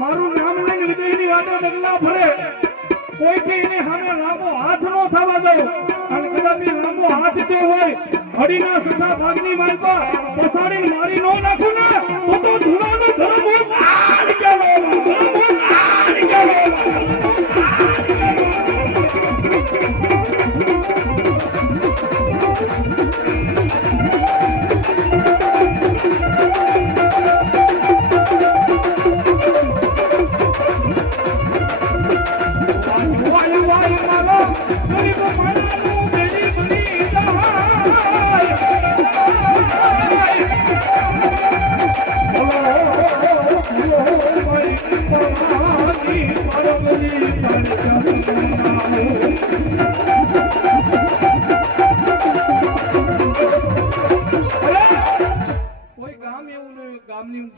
મારું નામ લઈને વિદેશની વાટે ડગલા ફરે, કોઈથી એને સામે લાંબો હાથ ન થવા દઉં, અને કદાચ લાંબો હાથ જો હોય હડીના સઠા ભાગની માલપા પસાડીને મારી ન નાખું ને તો ધૂળાનો ધર્મ ઉતાર ગયો, ધર્મ ઉતાર ગયો.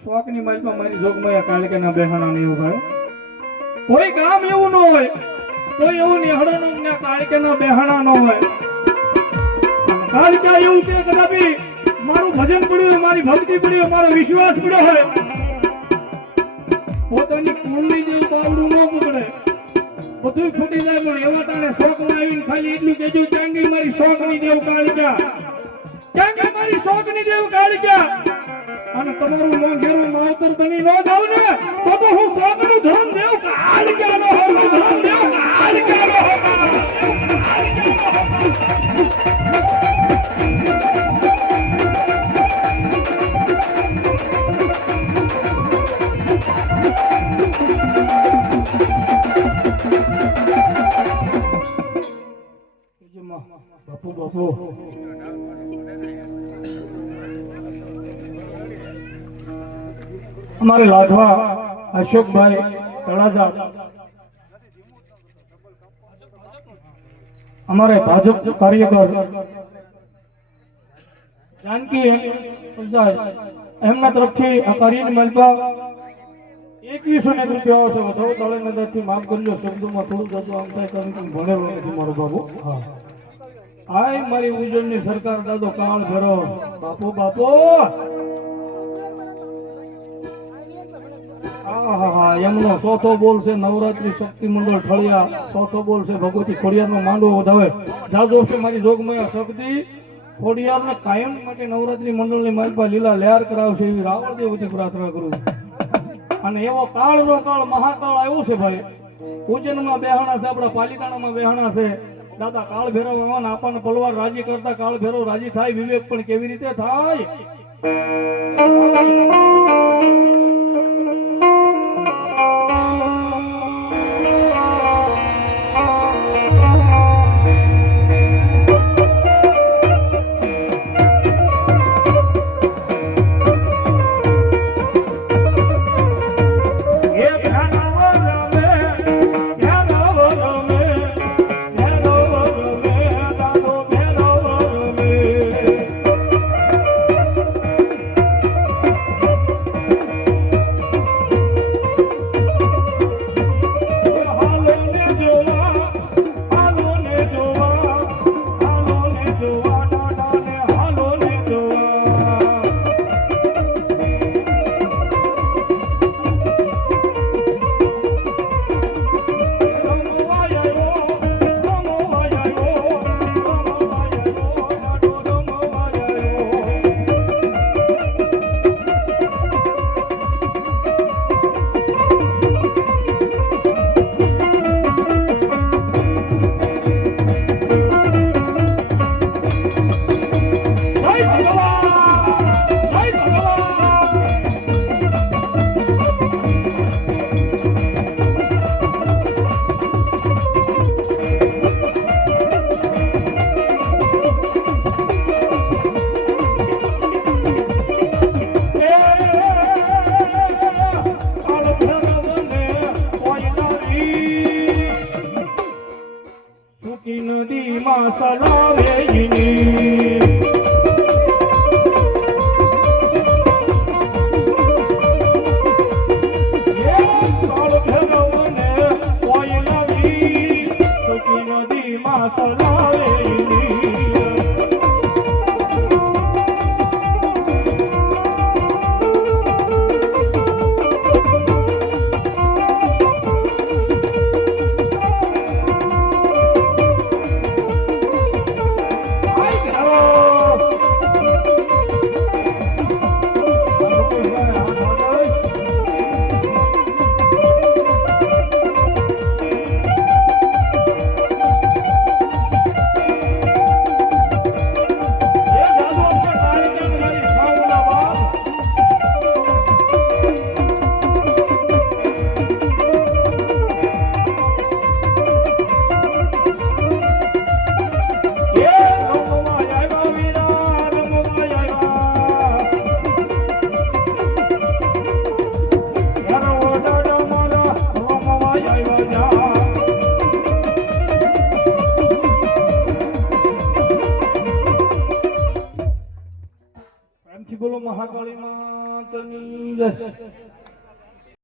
શોખની માલમાં મારી જોગમાં કાળકેના બેહાણા ને એવું ભાઈ, કોઈ ગામ એવું ન હોય, કોઈ એવું નિહળનું ને કાળકેના બેહાણા ન હોય. કાળકા એવું કે કદાપી મારું ભજન પડ્યું હોય, મારી ભક્તિ પડી હોય, મારો વિશ્વાસ પડ્યો હોય, પોતાની કુળની જેવું પાવડું ન પકડે, બધું ફૂટી જાય. પણ એવા તાણે શોખમાં આવીને ખાલી એટલું કહેજો, ચાંગી મારી શોખની દેવ કાળકા, ચાંગી મારી શોખની દેવ કાળકા. અને તમારું મોંઘેરું માવતર બની ન જાવ ને તો હું શોખનું ધન દેવ કાળકાનો હોઉં, ધન દેવ કાળકાનો હોઉં. બાપુ બાપુ અમારે લાધવા અશોકભાઈ તળાજા, અમારે ભાજપ કાર્યકર જાનકી એમના તરફથી આ કાર્યની માલપા 2100 રૂપિયા આવશે. વધારે તળે નદરથી માફ કરજો, શબ્દોમાં થોડું જતું આમ થાય કારણ કે ભણેલો નથી મારો બાબુ. હા હાય મારી ઉજળની સરકાર દાદો કાળ ભરો. બાપુ બાપુ એમનો ચોથો બોલ છે નવરાત્રી શક્તિ મંડળ ઠળિયા, ચોથો બોલ છે ભગવતી ખોડિયારનો માંડવો વધાવે. જાજો છે મારી જોગમયા શક્તિ ખોડિયારને કાયમ માટે નવરાત્રી મંડળની માલપા લીલા લહેર કરાવશે એવી રાવણદેવથી પ્રાર્થના કરું. અને એવો કાળનો કાળ મહાકાળ આવ્યો છે ભાઈ. ઉજ્જૈનમાં બેહાણા છે, આપણા પાલિતાણામાં બેહાણા છે. દાદા કાળ ભેરવ આવવાના આપણને પલવાર રાજી કરતા કાળ ભેરવ રાજી થાય, વિવેક પણ કેવી રીતે થાય. આવ્યા જા